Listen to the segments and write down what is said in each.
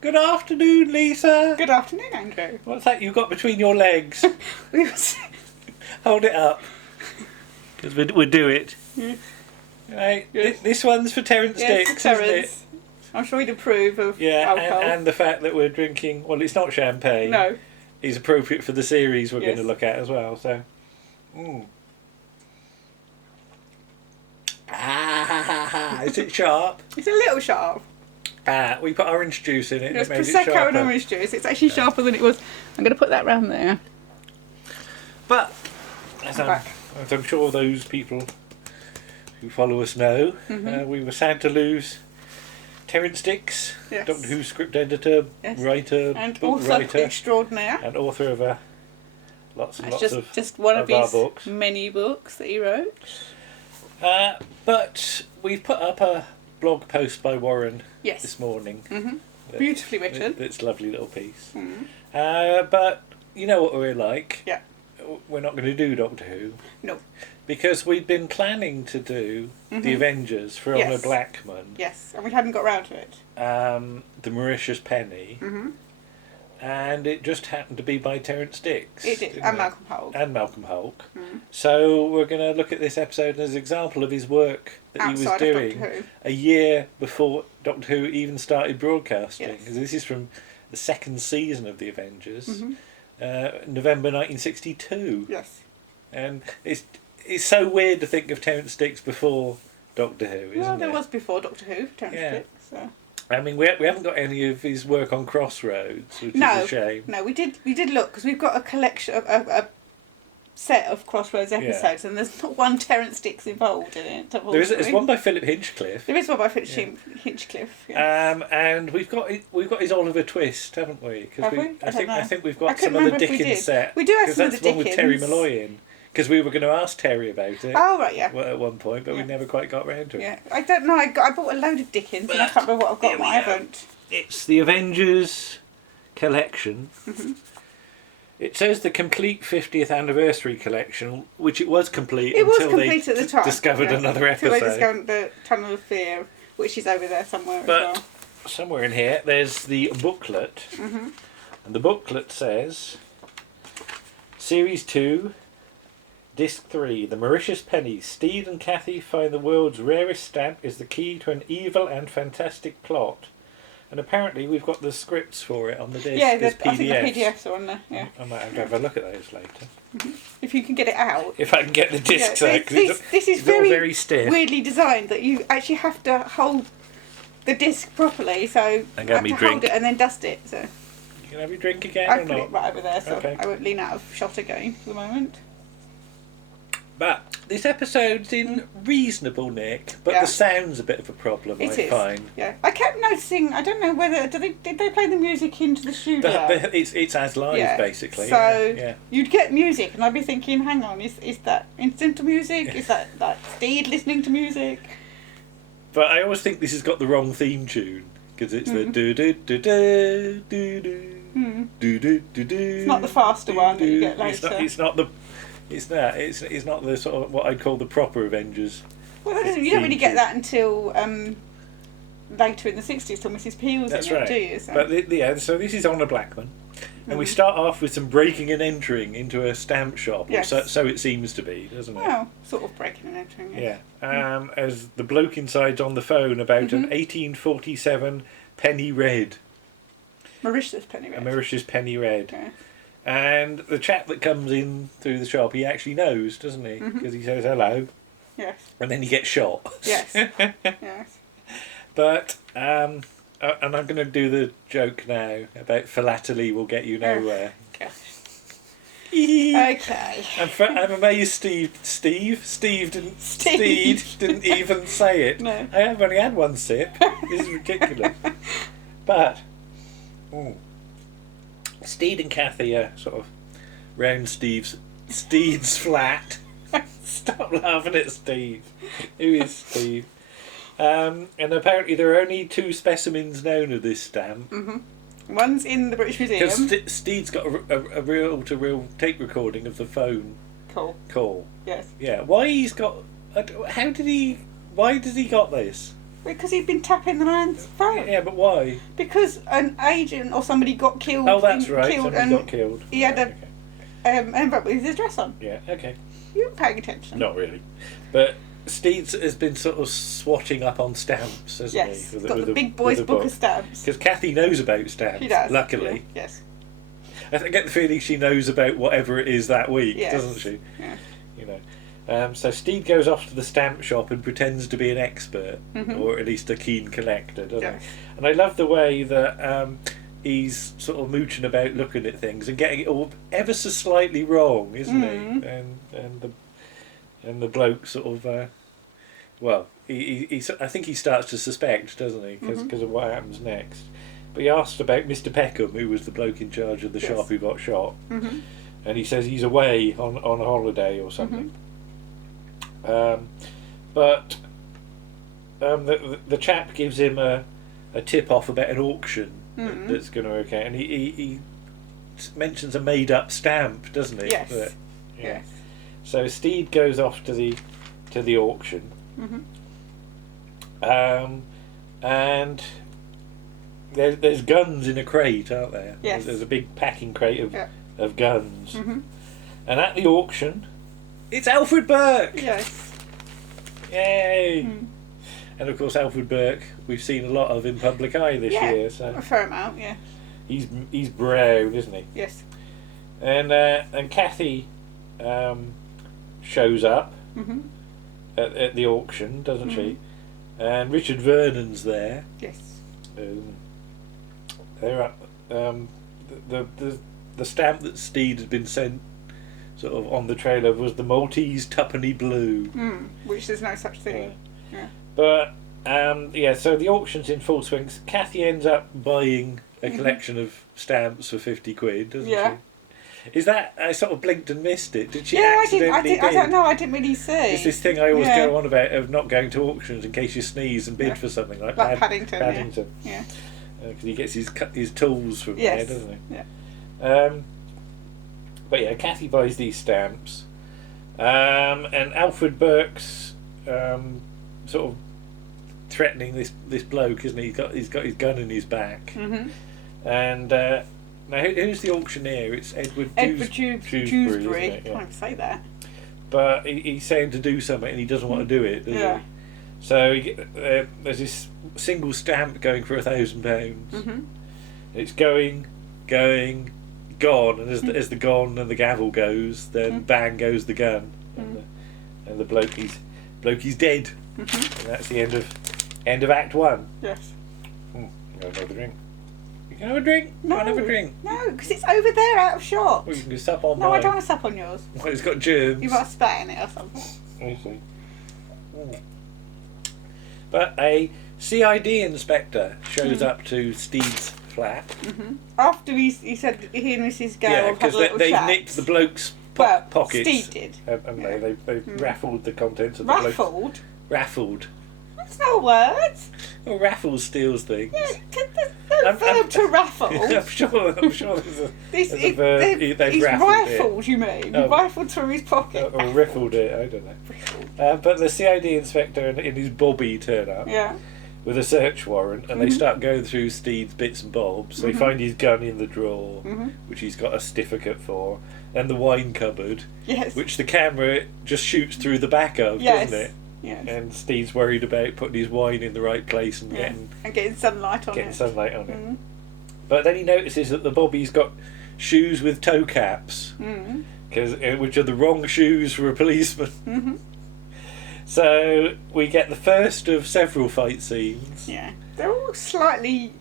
Good afternoon, Lisa. Good afternoon, Andrew. What's that you've got between your legs? Hold it up. Because we do it. Yeah. Right. Yes. This one's for Terrance Dicks, isn't it? I'm sure he'd approve of Yeah, alcohol. and the fact that we're drinking, well, it's not champagne. No. Is appropriate for the series we're Yes. going to look at as well. So, is it sharp? It's a little sharp. We put orange juice in it. It's And it made it Prosecco sharper. and orange juice. It's actually sharper than it was. I'm going to put that round there. But as back. I'm sure those people who follow us know, we were sad to lose Terrance Dicks, Yes. Doctor Who script editor, Yes. And book author writer, extraordinaire. and author of lots and That's lots just one of of our his books. many books that he wrote. But we've put up a blog post by Warren Yes. this morning. Beautifully written. It's a lovely little piece. Mm. But you know what we're like. Yeah. We're not going to do Doctor Who. No. Because we'd been planning to do the Avengers for Honor Yes. Blackman, Yes, and we hadn't got round to it. the Mauritius Penny, and it just happened to be by Terrance Dicks. It did, didn't and it? Malcolm Hulke. And Malcolm Hulke. So we're going to look at this episode as an example of his work that he was Outside of doing Doctor Who. a year before Doctor Who even started broadcasting. Yes. 'Cause this is from the second season of the Avengers, November 1962. Yes. And it's so weird to think of Terrance Dicks before Doctor Who, isn't Well, it? there was before Doctor Who, Terrance Yeah. Dicks. So. I mean, we haven't got any of his work on Crossroads, which No, is a shame. no, we did look because we've got a collection of a set of Crossroads episodes, and there's not one Terrance Dicks involved in it. There's one by Philip Hinchcliffe. There is one by Hinchcliffe. Yeah. And we've got his Oliver Twist, haven't we? Have we? I don't know. think we've I got couldn't some of the remember if we Dickens did. set. We do have 'cause some of that's the one with Terry Dickens. Malloy in. Because we were going to ask Terry about it Oh right, yeah. at one point, but we never quite got round to it. Yeah, I don't know. I bought a load of Dickens, and I can't remember what I've got. Here What we I go. haven't. It's the Avengers collection. It says the complete 50th anniversary collection, which it was complete It was until complete they at the time. discovered another Until they episode. discovered the Tunnel of Fear, which is over there somewhere But as well. somewhere in here, there's the booklet, and the booklet says, Series 2, Disc 3, The Mauritius Penny. Steed and Kathy find the world's rarest stamp is the key to an evil and fantastic plot. And apparently we've got the scripts for it on the disc Yeah, as I think the PDFs. PDFs are on there. Yeah, I might have to have a look at those later. if you can get it out. If I can get the discs out, 'cause This is it's all very, very stiff. weirdly designed that you actually have to hold the disc properly, so you And have me to drink. hold it and then dust it. So You can have your drink again I or put it not? right over there, so Okay. I won't lean out of shot again for the moment. But this episode's in reasonable nick, but Yeah. the sound's a bit of a problem, I It is. find. Yeah, I kept noticing. I don't know whether did they play the music into the studio. It's as live, Yeah. basically. So yeah. you'd get music, and I'd be thinking, "Hang on, is that incidental music? Is that like Steed listening to music?" But I always think this has got the wrong theme tune, because it's the do do do do do do do do do do. It's not the faster one that you get later. It's not the sort of what I'd call the proper Avengers. Well, you don't really get that until later in the 60s, till Mrs. P was That's in right. it, do you? So. But so this is Honor Blackman, and we start off with some breaking and entering into a stamp shop. Yes. Or so it seems to be, doesn't it? Well, sort of breaking and entering. Yes. Yeah. As the bloke inside's on the phone about an 1847 penny red. Mauritius Penny. A Mauritius penny red. Yeah. And the chap that comes in through the shop, he actually knows, doesn't he? Because he says hello, Yes. and then he gets shot. Yes. Yes. But, and I'm going to do the joke now about philately will get you nowhere. Gosh. Okay. I'm amazed Steve didn't even say it. No. I have only had one sip. This is ridiculous. But Steed and Kathy are sort of round Steed's flat. Stop laughing at Steve. Who is Steve? And apparently there are only 2 specimens known of this stamp. One's in the British Museum. Because Steed's got a reel-to-reel tape recording of the phone Cool. call. Yes. Yeah. Why he's got? Why does he got this? Because he'd been tapping the man's phone. Yeah, but why? Because an agent or somebody got killed. Oh, that's right. Killed, Somebody got killed. He had a envelope with his address on. Yeah, okay. You weren't paying attention. Not really. But Steed has been sort of swatting up on stamps, hasn't he? Yes, got the big boys book of stamps. Because Kathy knows about stamps, She does. luckily. Yeah. Yes. I get the feeling she knows about whatever it is that week, Yes. doesn't she? Yeah. You know. So Steed goes off to the stamp shop and pretends to be an expert, or at least a keen collector, doesn't Yes. he? And I love the way that he's sort of mooching about, looking at things and getting it all ever so slightly wrong, isn't he? And the bloke sort of, I think he starts to suspect, doesn't he? Because of what happens next. But he asked about Mr. Peckham, who was the bloke in charge of the shop who got shot, and he says he's away on holiday or something. But the chap gives him a tip off about an auction that's going to occur, and he mentions a made up stamp, doesn't he? Yes. But, yeah. Yes. So Steed goes off to the auction, and there's guns in a crate, aren't there? Yes. There's a big packing crate of guns, and at the auction, it's Alfred Burke. Yes. Yay! And of course, Alfred Burke we've seen a lot of in Public Eye this year, so a fair amount. Yeah. he's brown, isn't he? Yes. And Kathy shows up at the auction, doesn't she? And Richard Vernon's there. Yes. They're up. The stamp that Steed had been sent, sort of on the trailer, was the Maltese Tuppenny Blue. Which there's no such thing. Yeah. But so the auction's in full swing. Kathy ends up buying a collection of stamps for 50 quid, doesn't she? Is that, I sort of blinked and missed it? Did she accidentally I don't know. I didn't really see. It's this thing I always go on about of not going to auctions in case you sneeze and bid for something like Paddington. Yeah. Because he gets his tools from there, doesn't he? Yeah. But yeah, Kathy buys these stamps, and Alfred Burke's sort of threatening this bloke, isn't he? He's got his gun in his back, and now who's the auctioneer? It's Edward Dewsbury. I can't even say that. But he's saying to do something, and he doesn't want to do it, does he? So there's this single stamp going for £1,000. It's going, gone, and as the gone and the gavel goes, then bang goes the gun, and the blokey's dead, and that's the end of Act 1. Yes. You got another drink? You can have a drink? No, have a drink. No, because it's over there out of shot. Well, you can sup on No, mine. I don't want to sup on yours. Well, it's got germs. You might spat in it or something. I see. But a CID inspector shows up to Steve's flat. After he said he and Mrs. Gale had a little they chat. nicked the bloke's pockets. Steve did. And they raffled the contents of the bloke's... Raffled? Raffled. That's not a word. Well, raffles steals things. Yeah, there's no verb to raffle. I'm sure there's a verb. They've he's rifled you mean? Oh. He rifled through his pocket. Or riffled it, I don't know. But the CID inspector and his bobby turn up with a search warrant, and they start going through Steed's bits and bobs. They find his gun in the drawer, which he's got a certificate for, and the wine cupboard, which the camera just shoots through the back of, doesn't it? Yes. And Steve's worried about putting his wine in the right place and getting sunlight on it. But then he notices that the bobby's got shoes with toe caps, which are the wrong shoes for a policeman. So we get the first of several fight scenes. Yeah, they're all slightly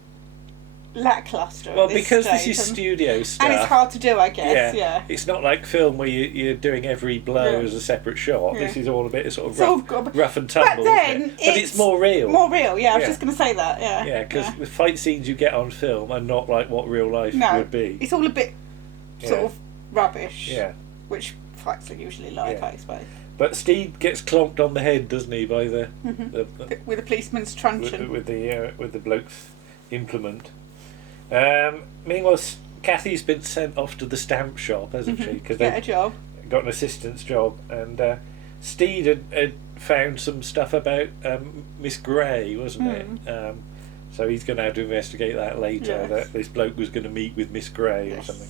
lackluster. Well, because this is studio stuff, and it's hard to do, I guess. Yeah. It's not like film where you're doing every blow as a separate shot. This is all a bit sort of rough and tumble. But then it's more real. More real, yeah. I was just going to say that. Yeah. Yeah, because the fight scenes you get on film are not like what real life would be. It's all a bit sort of rubbish. Yeah. Which fights are usually like, I suppose. But Steve gets clonked on the head, doesn't he, by the with a policeman's truncheon with the bloke's implement. Meanwhile, Kathy's been sent off to the stamp shop, hasn't she? Because a job. Got an assistant's job, and Steed had found some stuff about Miss Gray, wasn't it? So he's going to have to investigate that later. Yes. That this bloke was going to meet with Miss Gray or Yes. something.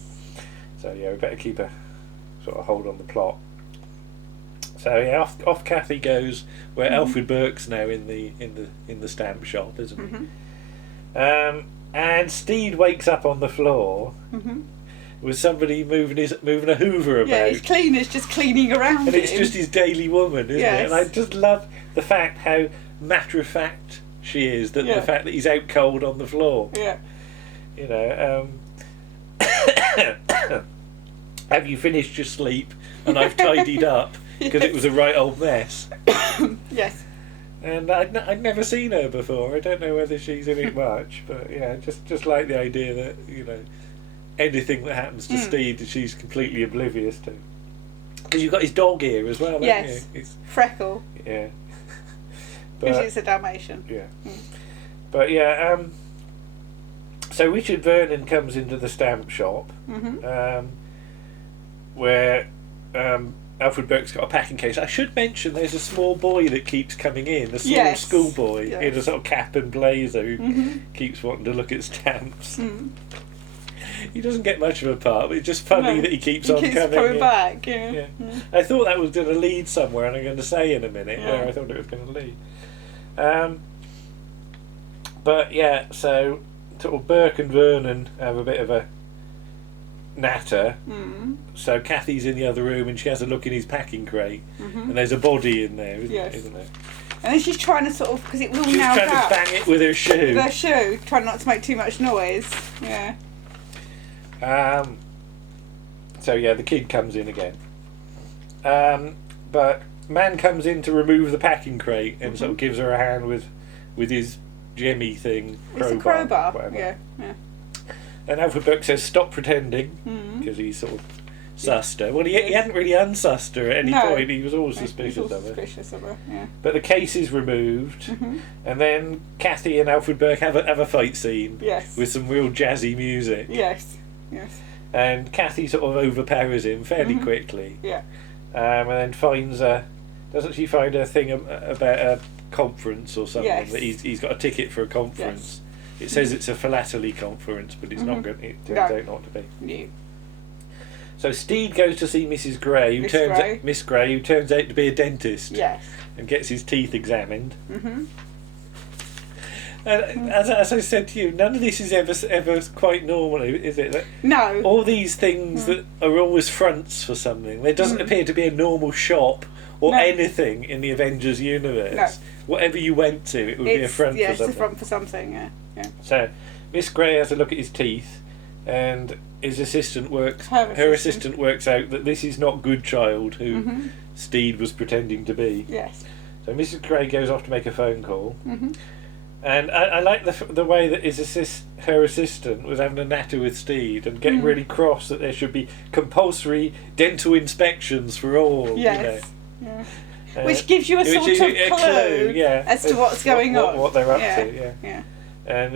So yeah, we better keep a sort of hold on the plot. So yeah, off Kathy goes where Alfred Burke's now in the stamp shop, isn't he? And Steed wakes up on the floor with somebody moving a Hoover about. Yeah, his cleaner's just cleaning around and it's him. just his daily woman, isn't Yes. it? And I just love the fact how matter of fact she is. That the fact that he's out cold on the floor. Yeah. You know. Have you finished your sleep? And I've tidied up because it was a right old mess. Yes. And I'd never seen her before. I don't know whether she's in it much, but yeah, just like the idea that, you know, anything that happens to Steve, she's completely oblivious to. Because you've got his dog here as well, haven't Yes. you? It's, Freckle. yeah. Because But, it's a Dalmatian. yeah. But yeah, so Richard Vernon comes into the stamp shop, where Alfred Burke's got a packing case. I should mention there's a small boy that keeps coming in, a small schoolboy in a sort of cap and blazer who keeps wanting to look at stamps. He doesn't get much of a part, but it's just funny that he keeps coming back. Yeah. I thought that was going to lead somewhere, and I'm going to say in a minute where I thought it was going to lead. But yeah, so sort of Burke and Vernon have a bit of a natter. So Kathy's in the other room and she has a look in his packing crate, and there's a body in there, isn't there? And then she's trying to sort of, because it will She's now trying to bang it with her shoe. With her shoe, trying not to make too much noise. Yeah. So yeah, the kid comes in again. But man comes in to remove the packing crate and sort of gives her a hand with his gemmy thing. It's a crowbar. Whatever. Yeah. And Alfred Burke says, "Stop pretending," because he's sort of sussed her. Well, he hadn't really unsussed her at any point. He was always suspicious of her. Yeah. But the case is removed, and then Kathy and Alfred Burke have a fight scene. Yes. With some real jazzy music. Yes. And Kathy sort of overpowers him fairly quickly. Yeah. And then doesn't she find a thing about a conference or something? Yes. That he's got a ticket for a conference. It says it's a philately conference, but it's not going. It turns out not to be. No. So Steed goes to see Miss Gray, who turns out to be a dentist. Yes. And gets his teeth examined. And as I said to you, none of this is ever quite normal, is it? No. All these things that are always fronts for something. There doesn't appear to be a normal shop or anything in the Avengers universe. No. Whatever you went to, it would be a front for something. Yeah, it's a front for something, yeah. So, Miss Gray has a look at his teeth, and his assistant works out that this is not good child who Steed was pretending to be. Yes. So Mrs. Gray goes off to make a phone call. And I like the way that her assistant was having a natter with Steed and getting really cross that there should be compulsory dental inspections for all. Yes. You know. Which gives you a sort of clue as to what's going on. What they're up to, yeah. And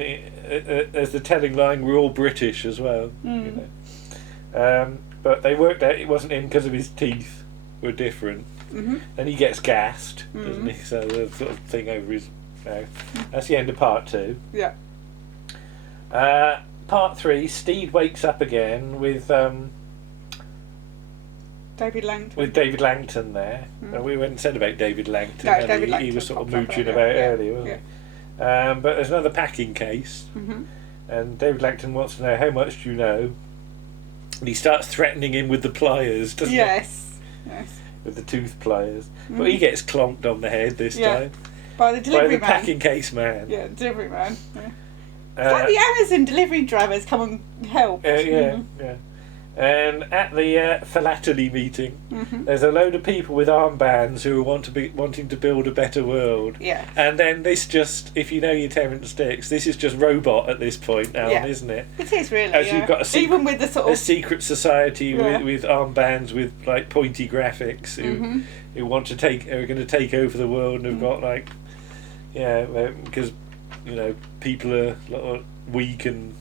there's the telling line, we're all British as well. You know. But they worked out it wasn't him because of his teeth were different. And he gets gassed, doesn't he? So the sort of thing over his mouth. That's the end of part 2. Yeah. Part 3, Steed wakes up again with David Langton. With David Langton there. We hadn't said about David Langton. No, David Langton. He was sort of mooching about earlier, wasn't he? But there's another packing case, and David Langton wants to know how much do you know, and he starts threatening him with the pliers, doesn't he? Yes. With the tooth pliers. But he gets clonked on the head this time. By the delivery man. By the packing case man. Yeah, delivery man. Yeah. It's like the Amazon delivery drivers come and help. Yeah. And at the philately meeting, there's a load of people with armbands who wanting to build a better world. Yeah. And then this just, if you know your Terrance Dicks, this is just robot at this point, Alan, isn't it? It is really. As you've got even with the sort of secret society with armbands with like pointy graphics who want to are going to take over the world and have got like because you know people are weak and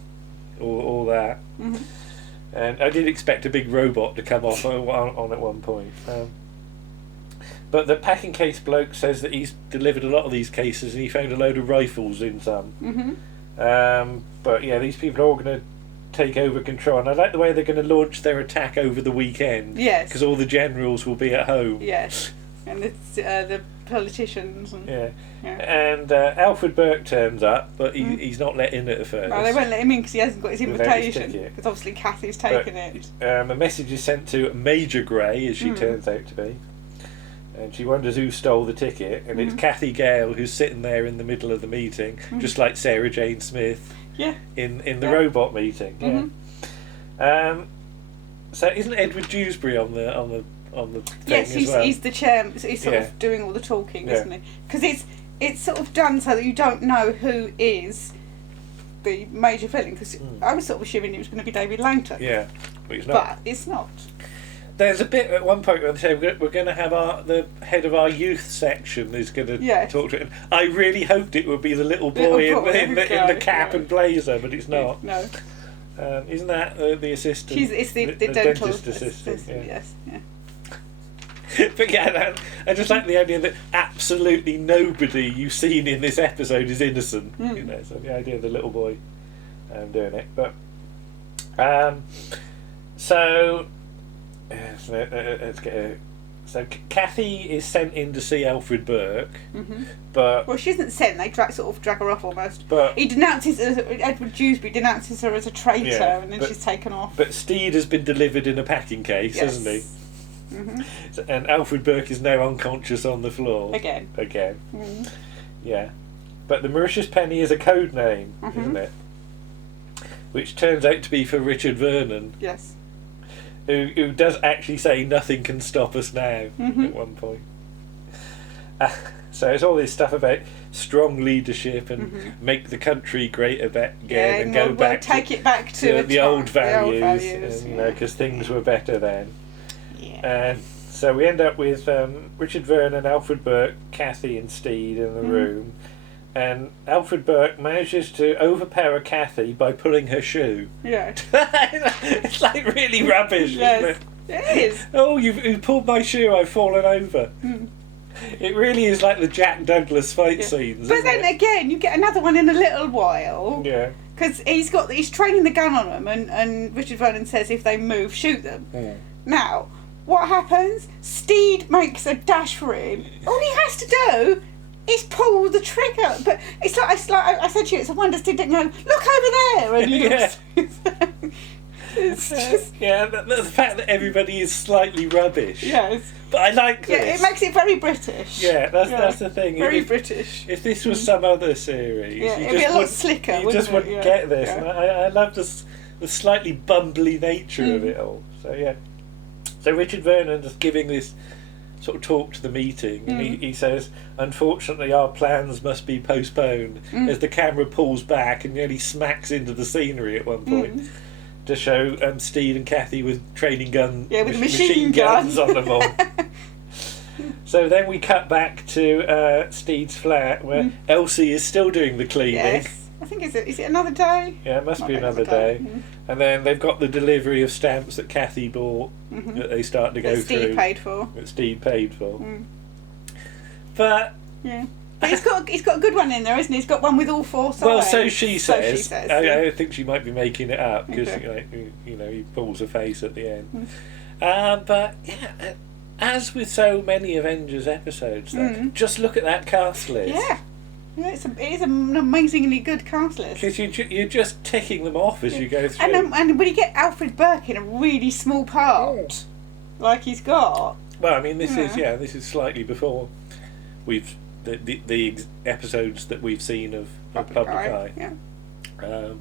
all that. And I did expect a big robot to come off on at one point. But the packing case bloke says that he's delivered a lot of these cases and he found a load of rifles in some. But yeah, these people are all going to take over control, and I like the way they're going to launch their attack over the weekend. Yes. Because all the generals will be at home. Yes. And the politicians. And, yeah. And Alfred Burke turns up, but he's not let in at first. Well, they won't let him in because he hasn't got his invitation. Because obviously Kathy's taken it. A message is sent to Major Grey, as she turns out to be. And she wonders who stole the ticket, and it's Kathy Gale who's sitting there in the middle of the meeting, just like Sarah Jane Smith. Yeah. In the robot meeting. Yeah. So isn't Edward Dewsbury on the thing yes, as well? He's the chair. He's sort of doing all the talking, isn't he? Because it's sort of done so that you don't know who is the major villain. Because I was sort of assuming it was going to be David Langton. Yeah, but he's not. But it's not. There's a bit at one point where they say we're going to have the head of our youth section is going to talk to him. I really hoped it would be the little boy in the cap and blazer, but it's not. No. Isn't that the assistant? It's the dental dentist assistant. Yes. Yeah. But yeah, I just like the idea that absolutely nobody you've seen in this episode is innocent. You know, so the idea of the little boy doing it. But so let's get. So Kathy is sent in to see Alfred Burke, but she isn't sent. They drag her off almost. But he denounces Edward Dewsbury denounces her as a traitor, and then she's taken off. But Steed has been delivered in a packing case, hasn't he? And Alfred Burke is now unconscious on the floor again. Yeah, but the Mauritius Penny is a code name, isn't it? Which turns out to be for Richard Vernon. Yes. Who does actually say nothing can stop us now at one point. So it's all this stuff about strong leadership and make the country great again and go back it back to the old values, and, because things were better then. And so we end up with Richard Vernon, Alfred Burke, Kathy and Steed in the room. And Alfred Burke manages to overpower Kathy by pulling her shoe. Yeah. It's like really rubbish, isn't it? It is. Oh, you've pulled my shoe, I've fallen over. It really is like the Jack Douglas fight scenes. But then again, you get another one in a little while. Yeah. Because he's training the gun on them, and Richard Vernon says if they move, shoot them. Now, what happens? Steed makes a dash for him. All he has to do is pull the trigger. But it's like I said to you, it's a wonder Steed didn't go, look over there, and he looks. It's just the fact that everybody is slightly rubbish. Yes. But I like this. Yeah, it makes it very British. Yeah, that's the thing. Very British. If this was some other series, it'd be a lot slicker. You just wouldn't get this. And I love the slightly bumbly nature of it all. So yeah. So Richard Vernon is giving this sort of talk to the meeting, and he says, unfortunately our plans must be postponed, as the camera pulls back and nearly smacks into the scenery at one point to show Steed and Kathy with training machine guns on them all. So then we cut back to Steed's flat where Elsie is still doing the cleaning. Yes. I think is it another day? Yeah, it must be another day. And then they've got the delivery of stamps that Kathy bought that they start to go through. That Steed paid for. But but he's got a good one in there, isn't he? He's got one with all four sides. Well, so she says. I think she might be making it up because he pulls her face at the end. But yeah, as with so many Avengers episodes, just look at that cast list. Yeah. Yeah, it is an amazingly good cast list. Because you're just ticking them off as you go through. And when you get Alfred Burke in a really small part, like he's got. Well, I mean, this is slightly before the episodes that we've seen of Public Eye. Yeah.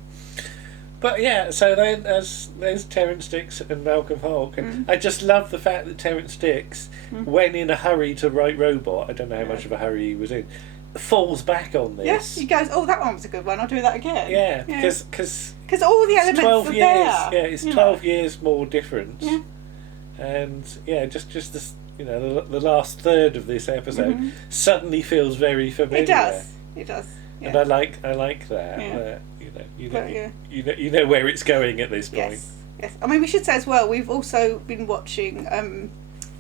But yeah, so then there's Terrance Dicks and Malcolm Hulke, and I just love the fact that Terrance Dicks, when in a hurry to write Robot, I don't know how much of a hurry he was in, falls back on this. Yes, he goes, oh, that one was a good one, I'll do that again. Yeah, because all the elements 12 are years, there. Yeah, it's 12 years more difference. Yeah. And just this, the last third of this episode suddenly feels very familiar. It does. Yeah. And I like that. Yeah. You know where it's going at this point. Yes. I mean, we should say as well, we've also been watching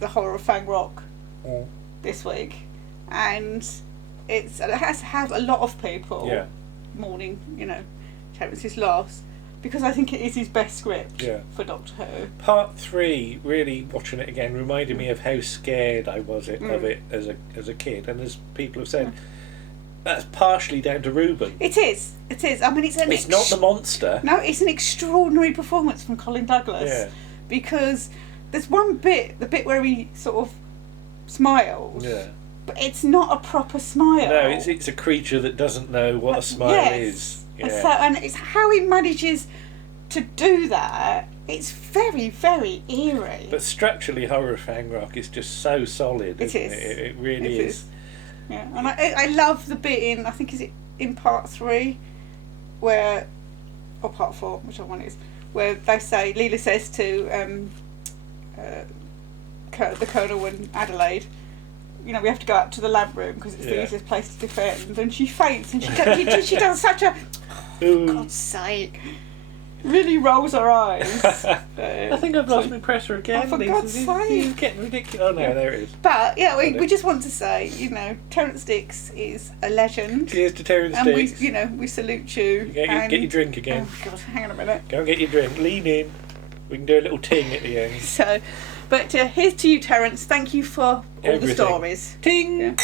the Horror of Fang Rock. this week, and it has to have a lot of people mourning, Terrance's loss, because I think it is his best script for Doctor Who. Part 3, really watching it again, reminded me of how scared I was of it as a kid, and as people have said, that's partially down to Reuben. It is. I mean, it's not the monster. No, it's an extraordinary performance from Colin Douglas, because there's one bit, the bit where he sort of smiles. Yeah. But it's not a proper smile. No, it's a creature that doesn't know what a smile is. Yeah. And it's how he manages to do that. It's very, very eerie. But structurally, Horror of Fang Rock is just so solid. Isn't it? It really is. Yeah, and I love the bit in, I think, is it in part 3, or part 4, whichever one it is, where they say, Leela says to the Colonel and Adelaide, we have to go up to the lab room because it's the easiest place to defend, and she faints, and she does such a, for God's sake, really rolls her eyes. I think I've lost my pressure again. For God's sake. He's getting ridiculous. Oh no, there it is. But we just want to say, Terrance Dicks is a legend. Cheers to Terrance Dicks. And we salute you. Get your drink again. Oh God, hang on a minute. Go and get your drink. Lean in. We can do a little ting at the end. But here's to you, Terrance. Thank you for all the stories. Ting! Yeah.